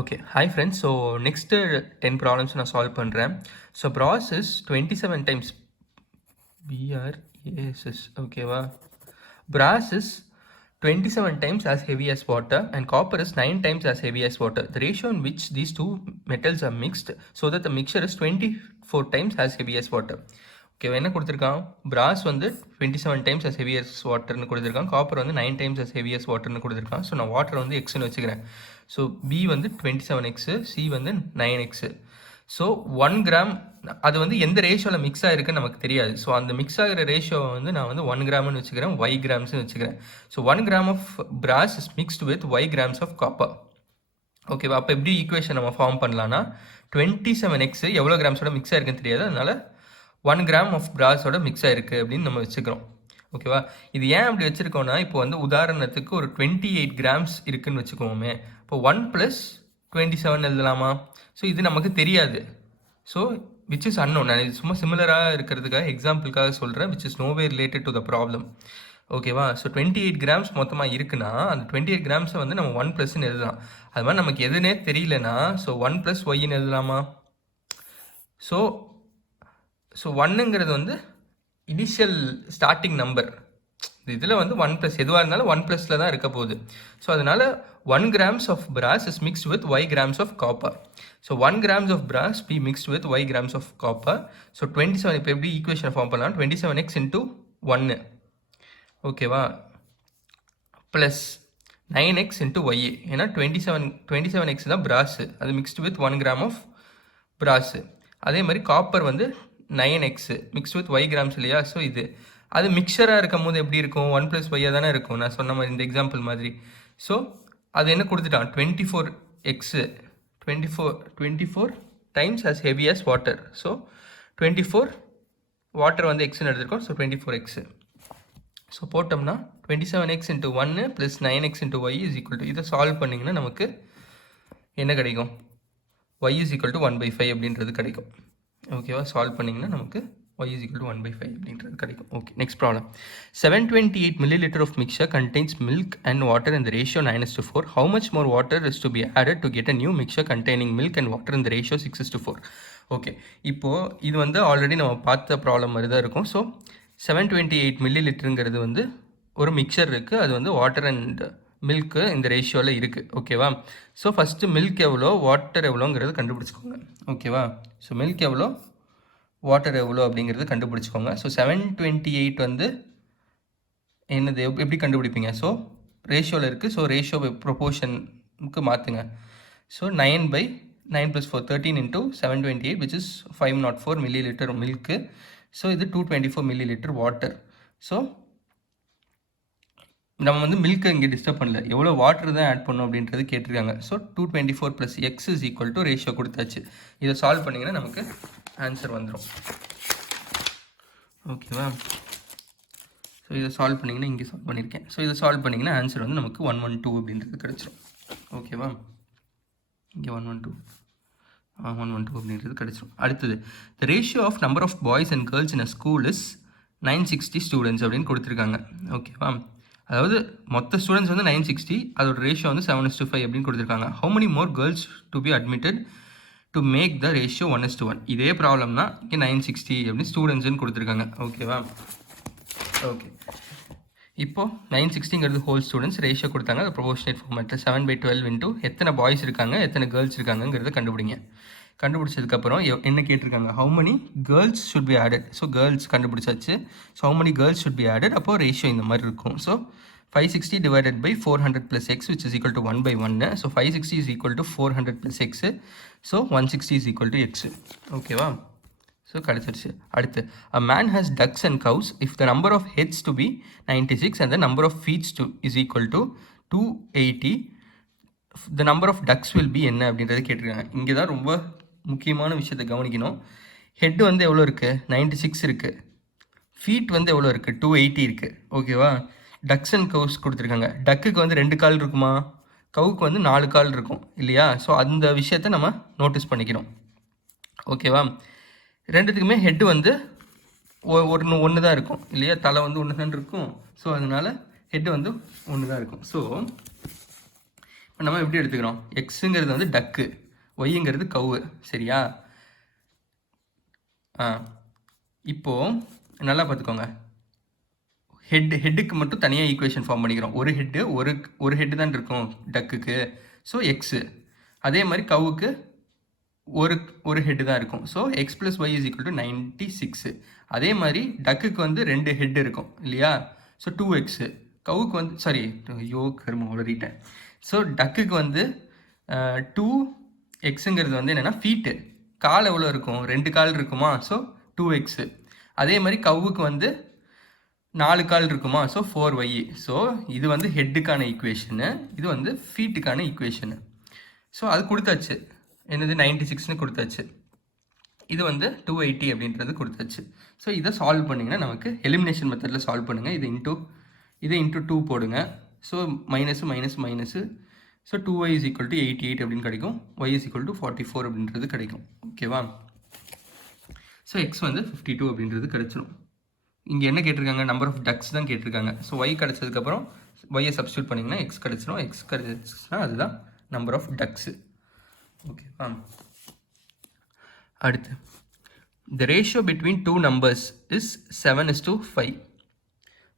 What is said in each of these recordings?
Okay, hi friends. So next 10 problems நான் solve பண்றேன். So bros is 27 times BRASS. ஓகேவா? Brass is 27 times as heavy as water and copper is 9 times as heavy as water. The ratio in which these two metals are mixed so that the mixture is 24 times as heavy as water. ஓகேவா, என்ன கொடுத்துருக்கான்? பிராஸ் வந்து 27 times as heavy as வாட்டர்னு கொடுத்துருக்கான். Copper வந்து 9 times as heavy as வாட்டர்னு கொடுத்துருக்கான். So நான் water வந்து எக்ஸ்னு வச்சுக்கிறேன். ஸோ பி வந்து 27x, சி வந்து 9x. ஸோ 1 கிராம் அது வந்து எந்த ரேஷியோவில் மிக்ஸ் ஆகிருக்குன்னு நமக்கு தெரியாது. ஸோ அந்த மிக்ஸ் ஆகிற ரேஷியோவை வந்து நான் வந்து 1 கிராம்னு வச்சுக்கிறேன், ஒய் கிராம்ஸ்னு வச்சுக்கிறேன். So 1 gram of brass is mixed with Y grams of copper. ஓகேவா? அப்போ எப்படி ஈக்குவேஷன் நம்ம ஃபார்ம் பண்ணலான்னா 27x எவ்வளோ கிராம்ஸோட மிக்ஸ் ஆகிருக்குன்னு தெரியாது, அதனால் 1 கிராம் ஆஃப் பிராஸோட மிக்ஸ் ஆகிருக்கு அப்படின்னு நம்ம வச்சுக்கிறோம். ஓகேவா? இது ஏன் அப்படி வச்சுருக்கோன்னா, இப்போ வந்து உதாரணத்துக்கு ஒரு 28 கிராம்ஸ் இருக்குதுன்னு வச்சுக்கோமே. இப்போ 1 + 27 எழுதலாமா? ஸோ இது நமக்கு தெரியாது. So which is unknown. நான் இது சும்மா சிமிலராக இருக்கிறதுக்காக எக்ஸாம்பிளுக்காக சொல்கிறேன், which is no way related to the problem. ஓகேவா? ஸோ 28 கிராம்ஸ் மொத்தமாக இருக்குன்னா அந்த 28 கிராம்ஸை வந்து நம்ம 1 + எழுதலாம். அது மாதிரி நமக்கு எதுனே தெரியலனா ஸோ 1 + ஒய்ன்னு எழுதலாமா? ஸோ 1ங்கிறது வந்து இனிஷியல் ஸ்டார்டிங் நம்பர். இதில் வந்து 1+ எதுவாக இருந்தாலும் 1+ல தான் இருக்க போகுது. ஸோ அதனால் 1 grams of brass is mixed with y grams of copper. So 1 grams of brass be mixed with y grams of copper. So 27 இப்போ எப்படி ஈக்குவேஷன் ஃபார்ம் பண்ணலாம்? 27x into 1 ஓகேவா ப்ளஸ் 9x into y. ஏன்னா 27x தான் brass, அது mixed with 1 gram of brass. அதே மாதிரி copper வந்து 9x mixed with Y grams இல்லையா? ஸோ இது அது மிக்சராக இருக்கும் போது எப்படி இருக்கும்? 1 + ஒய்யாக தானே இருக்கும், நான் சொன்ன மாதிரி இந்த எக்ஸாம்பிள் மாதிரி. ஸோ அது என்ன கொடுத்துட்டான்? 24x 24 times as heavy as water. So 24 water வந்து எக்ஸ்ன்னு எடுத்துருக்கோம். So 24x. ஸோ போட்டோம்னா 27x into 1 + 9x into y is equal to, இதை சால்வ் பண்ணிங்கன்னா நமக்கு என்ன கிடைக்கும்? y is equal to 1/5 அப்படின்றது கிடைக்கும். ஓகேவா? சால்வ் பண்ணிங்கன்னா நமக்கு y is equal to 1/5 அப்படின்றது கிடைக்கும். Okay, next problem. 728 milliliter of mixture contains milk and water in the ratio 9:4. How much more water is to be added to get a new mixture containing milk and water in the ratio 6:4? Okay, இப்போது இது வந்து already நம்ம பார்த்த problem மாதிரி தான் இருக்கும். So 728 milliliterங்கிறது வந்து ஒரு மிக்சர் இருக்குது, அது வந்து வாட்டர் அண்ட் மில்க்கு இந்த ரேஷியோவில் இருக்குது. ஓகேவா? ஸோ ஃபஸ்ட்டு மில்க் எவ்வளோ, வாட்டர் எவ்வளோங்கிறது கண்டுபிடிச்சிக்கோங்க. ஓகேவா? ஸோ மில்க் எவ்வளோ, வாட்டர் எவ்வளோ அப்படிங்கிறது கண்டுபிடிச்சிக்கோங்க. ஸோ 728 வந்து என்னது, எப்படி கண்டுபிடிப்பீங்க? ஸோ ரேஷியோவில் இருக்குது. ஸோ ரேஷியோ ப்ரொபோர்ஷனுக்கு மாற்றுங்க. So 9 + 4 13 into 728 which is 504 milliliter milk. So இது 224 milliliter வாட்டர். ஸோ நம்ம வந்து மில்க்கை இங்கே டிஸ்டர்ப் பண்ணல, எவ்வளோ வாட்டர் தான் ஆட் பண்ணணும் அப்படின்றது கேட்டிருக்காங்க. So 224 + x is equal to ratio கொடுத்தாச்சு. இதை சால்வ் பண்ணிங்கன்னா நமக்கு ஆன்சர் வந்துடும். ஓகேவா? ஸோ இதை சால்வ் பண்ணிங்கன்னா இங்கே சால்வ் பண்ணியிருக்கேன். ஸோ இதை சால்வ் பண்ணிங்கன்னா ஆன்சர் வந்து நமக்கு 112 அப்படின்றது கிடச்சிரும். ஓகேவா? இங்கே 112 அப்படின்றது கிடச்சிரும். அடுத்தது, the ratio of number of boys and girls in a school is 960 students அப்படின்னு கொடுத்துருக்காங்க. ஓகேவா? அதாவது மொத்த ஸ்டூடெண்ட்ஸ் வந்து 960, அதோட ரேஷியோ வந்து 7:5 அப்படின்னு கொடுத்துருக்காங்க. How many more girls to be admitted to make the ratio 1:1? இதே ப்ராப்ளம் தான், இங்கே 960 அப்படின்னு ஸ்டூடெண்ட்ஸ்ன்னு கொடுத்துருக்காங்க. ஓகேவா? ஓகே, இப்போது 960ங்கிறது ஹோல் ஸ்டூடெண்ட்ஸ், ரேஷியோ கொடுத்தாங்க, அது ப்ரொபோர்ஷனேட் ஃபார்மேட்டில் 7/12 இன்ட்டு எத்தனை பாய்ஸ் இருக்காங்க எத்தனை கேர்ள்ஸ் இருக்காங்கிறத கண்டுபிடிங்க. கண்டுபிடிச்சதுக்கப்புறம் என்ன கேட்டிருக்காங்க? How many girls should be added. So girls கண்டுபிடிச்சாச்சு. So how many girls should be added, அப்போது ரேஷியோ இந்த மாதிரி இருக்கும். So 560 divided by 400 + x which is equal to 1/1. So 560 is equal to 400 + x. So 160 is equal to x. ஓகேவா? So கிடச்சிருச்சு. அடுத்து, a man has ducks and cows if the number of heads to be 96 and the number of feet is equal to 280. the number of ducks will be என்ன அப்படின்றத கேட்டிருக்காங்க. இங்கே தான் ரொம்ப முக்கியமான விஷயத்தை கவனிக்கணும். ஹெட் வந்து எவ்வளோ இருக்குது? 96 இருக்குது. ஃபீட் வந்து எவ்வளோ இருக்குது? 280 இருக்குது. ஓகேவா? டக்ஸ் அண்ட் கவுஸ் கொடுத்துருக்காங்க. டக்குக்கு வந்து 2 கால் இருக்குமா? கவுக்கு வந்து 4 கால் இருக்கும் இல்லையா? ஸோ அந்த விஷயத்தை நம்ம நோட்டீஸ் பண்ணிக்கணும். ஓகேவா? ரெண்டுத்துக்குமே ஹெட்டு வந்து ஒன்று தான் இருக்கும் இல்லையா? தலை வந்து ஒன்று தான் இருக்கும். ஸோ அதனால் ஹெட்டு வந்து ஒன்று தான் இருக்கும். ஸோ நம்ம எப்படி எடுத்துக்கிறோம், எக்ஸுங்கிறது வந்து டக்கு, ஒய்ங்கிறது கவு. சரியா? இப்போது நல்லா பார்த்துக்கோங்க, ஹெட்டுக்கு மட்டும் தனியாக ஈக்குவேஷன் ஃபார்ம் பண்ணிக்கிறோம். ஒரு ஹெட்டு தான் இருக்கும் டக்குக்கு, ஸோ எக்ஸு. அதே மாதிரி கவுக்கு ஒரு ஹெட்டு தான் இருக்கும், so X plus Y is equal to 96. அதே மாதிரி டக்குக்கு வந்து 2 ஹெட் இருக்கும் இல்லையா, ஸோ 2x. கவுக்கு வந்து சாரி கரும வளரிட்டேன். ஸோ டக்குக்கு வந்து 2xங்கிறது வந்து என்னென்னா ஃபீட்டு, கால் எவ்வளோ இருக்கும், 2 கால் இருக்குமா, ஸோ 2x. அதே மாதிரி கவுக்கு வந்து 4 கால் இருக்குமா, ஸோ 4y. ஸோ இது வந்து ஹெட்டுக்கான ஈக்குவேஷனு, இது வந்து ஃபீட்டுக்கான ஈக்குவேஷனு. ஸோ அது கொடுத்தாச்சு, என்னது 96ன்னு கொடுத்தாச்சு. இது வந்து 280 அப்படின்றது கொடுத்தாச்சு. ஸோ இதை சால்வ் பண்ணிங்கன்னா நமக்கு எலிமினேஷன் மெத்தடில் சால்வ் பண்ணுங்கள். இதை இன்ட்டு 2 போடுங்க. So minus. So 2y is equal to 88 அப்படின்னு கிடைக்கும், y இஸ் ஈக்குவல் டு 44 அப்படின்றது கிடைக்கும். ஓகேவா? ஸோ எக்ஸ் வந்து 52 அப்படின்றது கிடைச்சிடும். இங்கே என்ன கேட்டிருக்காங்க, நம்பர் ஆஃப் டக்ஸ் தான் கேட்டிருக்காங்க. ஸோ ஒய் கிடச்சதுக்கப்புறம் ஒய்யை சப்ஸ்டியூட் பண்ணிங்கன்னா எக்ஸ் கிடச்சிடும். எக்ஸ் கிடச்சிச்சுன்னா அதுதான் நம்பர் ஆஃப் டக்ஸு. ஓகேவா? அடுத்து, the ratio between 2 numbers is 7:5.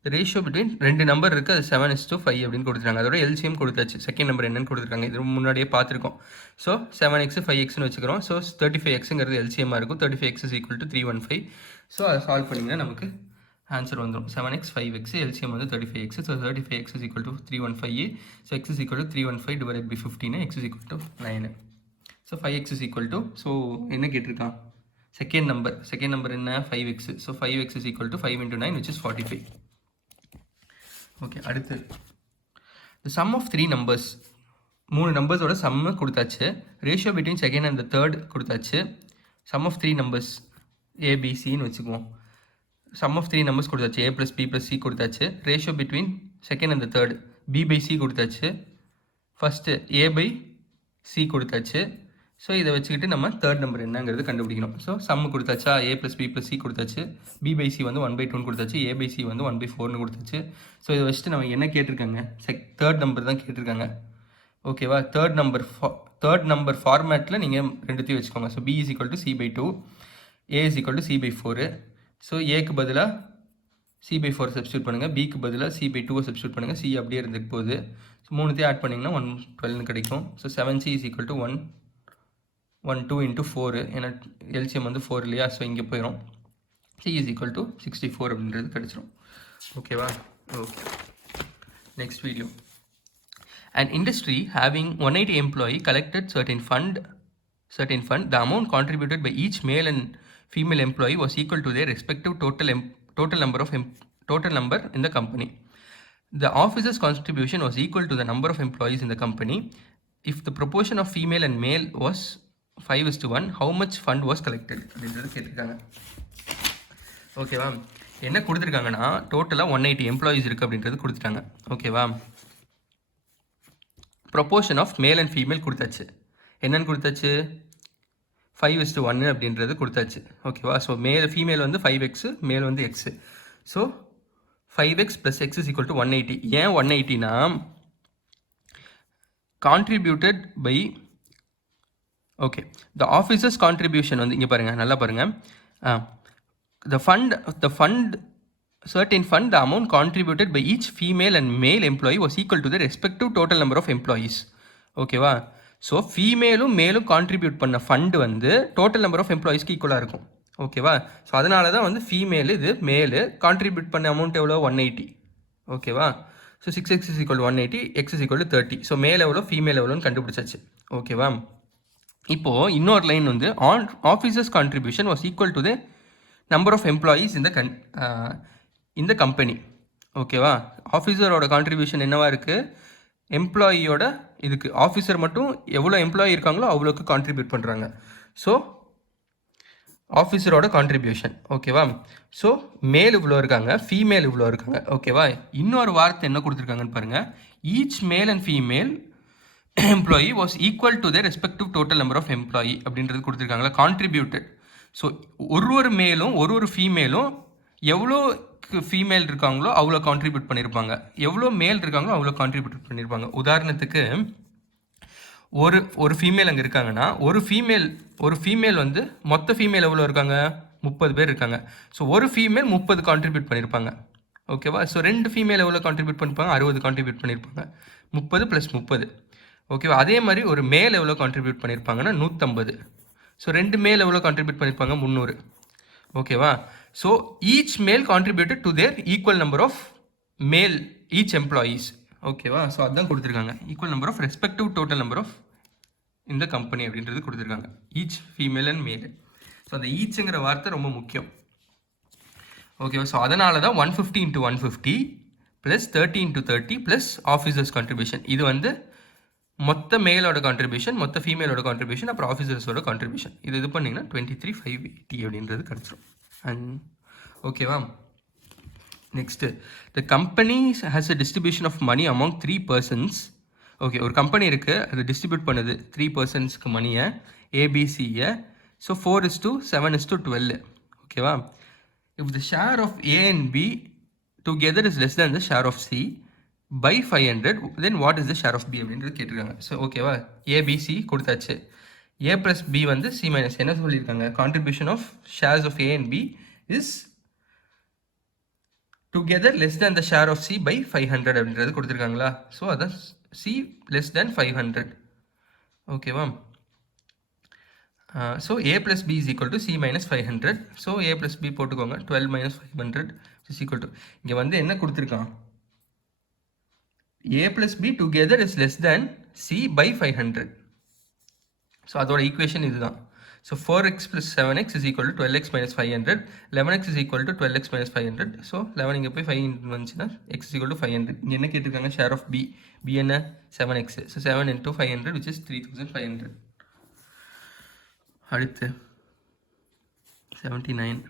The ratio between 2 number இருக்குது, அது 7:5 அப்படின்னு கொடுத்துருக்காங்க. அதோட எல்சிஎம் கொடுத்தாச்சு. செகண்ட் நம்பர் என்னன்னு கொடுத்துருக்காங்க, இது முன்னாடியே பார்த்துருக்கோம். ஸோ 7x 5xன்னு வச்சுக்கிறோம். ஸோ 35xங்கிறது எல்சிஎம்மாக இருக்கும். 35x is equal to 315. So அதை சால்வ் பண்ணிங்கன்னா நமக்கு ஆன்சர் வந்துடும். 7x 5x எல்சிஎம் வந்து 35x. So 35x is equal to 315. So x is equal to 315 divide by 15. x is equal to 9. So 5x is equal to, so என்ன கேட்டிருக்கான், second number என்ன, 5x. So 5x is equal to 5 into 9 which is 45. Okay, அடுத்து the sum of 3 numbers, 3 நம்பர்ஸோட சம்மு கொடுத்தாச்சு. Ratio between second and third கொடுத்தாச்சு. Some of 3 numbers ஏபிசின்னு வச்சுக்குவோம். Some of 3 numbers கொடுத்தாச்சு, a + b + c கொடுத்தாச்சு. Ratio between second and third b/c கொடுத்தாச்சு. First a/c கொடுத்தாச்சு. So இதை வச்சுக்கிட்டு நம்ம தேர்ட் நம்பர் என்னங்கிறது கண்டுபிடிக்கணும். ஸோ சம்மு கொடுத்தாச்சா, a + b + c கொடுத்தாச்சு. b/c வந்து 1/2 கொடுத்தாச்சு. a/c வந்து 1/4 கொடுத்தாச்சு. ஸோ இதை வச்சுட்டு நம்ம என்ன கேட்டிருக்காங்க, தேர்ட் நம்பர் தான் கேட்டிருக்காங்க. ஓகேவா? தேர்ட் நம்பர் ஃபார்மேட்டில் நீங்கள் ரெண்டுத்தையும் வச்சுக்கோங்க. So b is equal to c/2, a is equal to c/4. So ஏக்கு பதிலாக c/4 சப்ஸ்டியூட் பண்ணுங்கள், பிக்கு பதிலாக c/2 சப்ஸ்டியூட் பண்ணுங்கள். c அப்படியே இருந்துட்டு போகுது. ஸோ மூணுத்தையும் ஆட் பண்ணிங்கன்னா 112 கிடைக்கும். So 7c is equal to 112 into 4, ஏன்னா எல்சிஎம் வந்து 4 இல்லையா, ஸோ இங்கே போயிடும். c is equal to 64 அப்படின்றது கிடச்சிரும். ஓகேவா? Okay, next video. An industry having 180 employee collected certain fund, the amount contributed by each male and female employee was equal to their respective total number in the company. The officer's contribution was equal to the number of employees in the company. If the proportion of female and male was 5:1, how much fund was collected அப்படின்றது கேட்டிருக்காங்க. ஓகேவா? என்ன கொடுத்துருக்காங்கன்னா, டோட்டலாக 180 employees இருக்குது அப்படின்றது கொடுத்துட்டாங்க. ஓகேவா? Proportion of male and female கொடுத்தாச்சு. என்னென்னு கொடுத்தாச்சு, 5:1 அப்படின்றது கொடுத்தாச்சு. ஓகேவா? ஸோ ஃபீமேல் வந்து 5x, மேல் வந்து x. So 5x + x is equal to 180. ஏன் 180னா, contributed by, okay, the officers contribution வந்து இங்கே பாருங்கள், நல்லா பாருங்கள். The fund, certain fund, the amount contributed by each female and male employee was equal to the respective total number of employees. ஓகேவா? So ஃபீமேலும் மேலும் contribute பண்ண ஃபண்டு வந்து total number of எம்ப்ளாயீஸ்க்கு ஈக்குவலாக இருக்கும். ஓகேவா? ஸோ அதனால தான் வந்து ஃபீமேலு, இது மேலு, கான்ட்ரிபியூட் பண்ண அமௌண்ட் எவ்வளோ, 180. ஓகேவா? So 6x is equal to 180, x is equal to 30. So male எவ்வளோ, ஃபீமேல் எவ்வளோன்னு கண்டுபிடிச்சாச்சு. ஓகேவா? இப்போது இன்னொரு லைன் வந்து officers contribution was equal to the number of employees இந்த கம்பெனி. ஓகேவா? ஆஃபீஸரோட கான்ட்ரிபியூஷன் என்னவாக இருக்குது, எம்ப்ளாயியோட இதுக்கு ஆஃபீஸர் மட்டும் எவ்வளோ எம்ப்ளாயி இருக்காங்களோ அவ்வளோக்கு கான்ட்ரிபியூட் பண்ணுறாங்க. ஸோ ஆஃபீஸரோட கான்ட்ரிபியூஷன். ஓகேவா? ஸோ மேல் இவ்வளோ இருக்காங்க, ஃபீமேல் இவ்வளோ இருக்காங்க. ஓகேவா? இன்னொரு வார்த்தை என்ன கொடுத்துருக்காங்கன்னு பாருங்கள், each male and female employee was equal to the respective total number of employee அப்படின்றது கொடுத்துருக்காங்களா, கான்ட்ரிபியூட்டட். ஸோ ஒரு மேலும் ஒரு ஃபீமேலும் எவ்வளோ ஃபீமேல் இருக்காங்களோ அவ்வளோ கான்ட்ரிபியூட் பண்ணியிருப்பாங்க, எவ்வளோ மேல் இருக்காங்களோ அவ்வளோ கான்ட்ரிபியூட் பண்ணியிருப்பாங்க. உதாரணத்துக்கு ஒரு ஃபீமேல் அங்கே இருக்காங்கன்னா ஒரு ஃபீமேல் வந்து மொத்த ஃபீமேல் எவ்வளோ இருக்காங்க, 30 பேர் இருக்காங்க. ஸோ ஒரு ஃபீமேல் 30 கான்ட்ரிபியூட் பண்ணியிருப்பாங்க. ஓகேவா? ஸோ 2 ஃபீமேல் எவ்வளோ கான்ட்ரிபியூட் பண்ணியிருப்பாங்க, 60 கான்ட்ரிபியூட் பண்ணியிருப்பாங்க. 30 + 30. ஓகேவா? அதே மாதிரி ஒரு மேல் எவ்வளோ கான்ட்ரிபியூட் பண்ணியிருப்பாங்கன்னா 150. ஸோ 2 மேல் எவ்வளோ கான்ட்ரிபியூட் பண்ணியிருப்பாங்க, 300. ஓகேவா? So each male contributed to their equal number of male each employees. ஓகேவா? ஸோ அதுதான் கொடுத்துருக்காங்க, equal number of respective total number of இந்த கம்பெனி அப்படின்றது கொடுத்துருக்காங்க, each female and male. So அந்த ஈச்சுங்கிற வார்த்தை ரொம்ப முக்கியம். ஓகேவா? ஸோ அதனால தான் 150 × 150 ப்ளஸ் 30 × 30 ப்ளஸ் ஆஃபீஸர்ஸ் கான்ட்ரிபியூஷன். இது வந்து மொத்த மேலோட கான்ட்ரிபியூஷன், மொத்த ஃபீமேலோட கான்ட்ரிபியூஷன், அப்புறம் ஆஃபீஸர்ஸோட கான்ட்ரிபியூஷன். இது பண்ணிங்கன்னா 23,580 அப்படின்றது கிடச்சிரும். அண்ட் ஓகேவா? Next, the company has a distribution of money among 3 persons. Okay, ஒரு கம்பெனி இருக்குது, அது டிஸ்ட்ரிபியூட் பண்ணுது 3 பர்சன்ஸ்க்கு மணியை, ஏபிசியை. ஸோ 4:7:12. ஓகேவா? If the share of A and B together is less than the share of C by 500, then what is the share of B அப்படின்றது கேட்டிருக்காங்க. So ஓகேவா, ABC கொடுத்தாச்சு. ஏ ப்ளஸ் பி வந்து சி மைனஸ் என்ன சொல்லியிருக்காங்க, contribution of shares of A and B is together less than the share of C by 500 அப்படின்றது கொடுத்துருக்காங்களா. So அதான் சி லெஸ் தேன் 500. ஓகேவா? So A plus B is equal to C minus 500. So A plus B போட்டுக்கோங்க, 12 - 500 is equal to, இங்கே வந்து என்ன கொடுத்துருக்கான், a plus b together is less than c by 500. So அதோட ஈக்குவேஷன் இதுதான். So 4x + 7x is equal to 12x - 500. 11x is equal to 12x - 500. So 11 இங்கே போய் 5 வந்துச்சுன்னா x is equal to 500. இங்கே என்ன கேட்டிருக்காங்க, ஷேர் ஆஃப் b. b என்ன, 7x. So 7 × 500 which is 3,500. அடுத்து 79.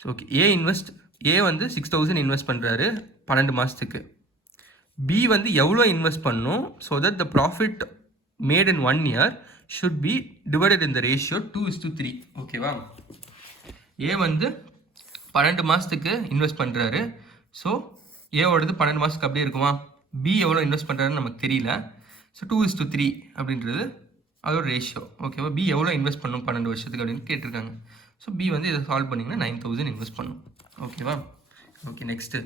ஸோ ஓகே, ஏ வந்து 6,000 இன்வெஸ்ட் பண்ணுறாரு 12 மாதத்துக்கு. பி வந்து எவ்வளோ இன்வெஸ்ட் பண்ணும், so that the profit made in 1 year should be divided in the ratio 2:3. ஓகேவா? ஏ வந்து 12 மாதத்துக்கு இன்வெஸ்ட் பண்ணுறாரு. ஸோ ஏவோடது 12 மாதத்துக்கு அப்படியே இருக்குமா. பி எவ்வளோ இன்வெஸ்ட் பண்ணுறாருன்னு நமக்கு தெரியல. ஸோ 2:3 அப்படின்றது அதோட ரேஷியோ. ஓகேவா? பி எவ்வளோ இன்வெஸ்ட் பண்ணும் 12 வருஷத்துக்கு அப்படின்னு கேட்டிருக்காங்க. ஸோ பி வந்து இதை சால்வ் பண்ணிங்கன்னா 9,000 இன்வெஸ்ட் பண்ணும். ஓகேவா? ஓகே, நெக்ஸ்ட்டு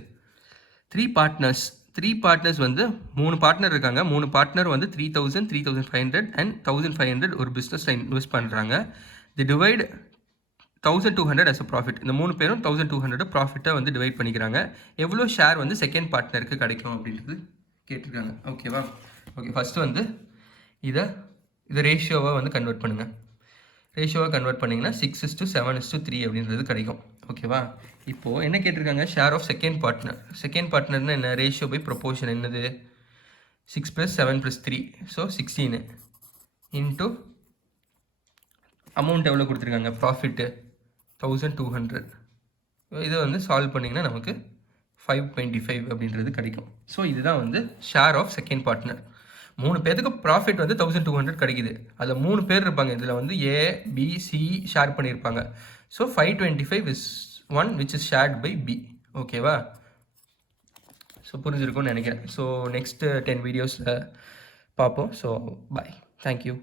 3 பார்ட்னர்ஸ் வந்து 3 பார்ட்னர் இருக்காங்க. 3 பார்ட்னர் வந்து 3,000, 3,500 அண்ட் 1,500 ஒரு பிஸ்னஸில் இன்வெஸ்ட் பண்ணுறாங்க. தி டிவைட் 1,200 as a ப்ராஃபிட். இந்த 3 பேரும் 1,200 ப்ராஃபிட்டை வந்து டிவைட் பண்ணிக்கிறாங்க. எவ்வளோ ஷேர் வந்து செகண்ட் பார்ட்னருக்கு கிடைக்கும் அப்படின்றது கேட்டிருக்காங்க. ஓகேவா? ஓகே, ஃபஸ்ட்டு வந்து இதை ரேஷியோவை வந்து கன்வெர்ட் பண்ணுங்கள். ரேஷியோவை கன்வெர்ட் பண்ணிங்கன்னா 6:7:3 அப்படின்றது கிடைக்கும். ஓகேவா? இப்போது என்ன கேட்டிருக்காங்க, ஷேர் ஆஃப் செகண்ட் பார்ட்னர்னா என்ன, ரேஷியோ பை ப்ரொபோர்ஷன் என்னது, 6 + 7 + 3. ஸோ 16 இன்ட்டு அமௌண்ட் எவ்வளோ கொடுத்துருக்காங்க, ப்ராஃபிட்டு 1,200. இதை வந்து சால்வ் பண்ணிங்கன்னா நமக்கு 525 அப்படின்றது கிடைக்கும். ஸோ இதுதான் வந்து ஷேர் ஆஃப் செகண்ட் பார்ட்னர். 3 பேருக்கு ப்ராஃபிட் வந்து 1,200 கிடைக்குது. அதில் 3 பேர் இருப்பாங்க. இதில் வந்து ஏ, பி, சி ஷேர் பண்ணியிருப்பாங்க. So 525 is one which is shared by B. ஓகேவா? ஸோ புரிஞ்சிருக்கும்னு நினைக்கிறேன். ஸோ நெக்ஸ்ட்டு 10 வீடியோஸில் பார்ப்போம். So bye, thank you.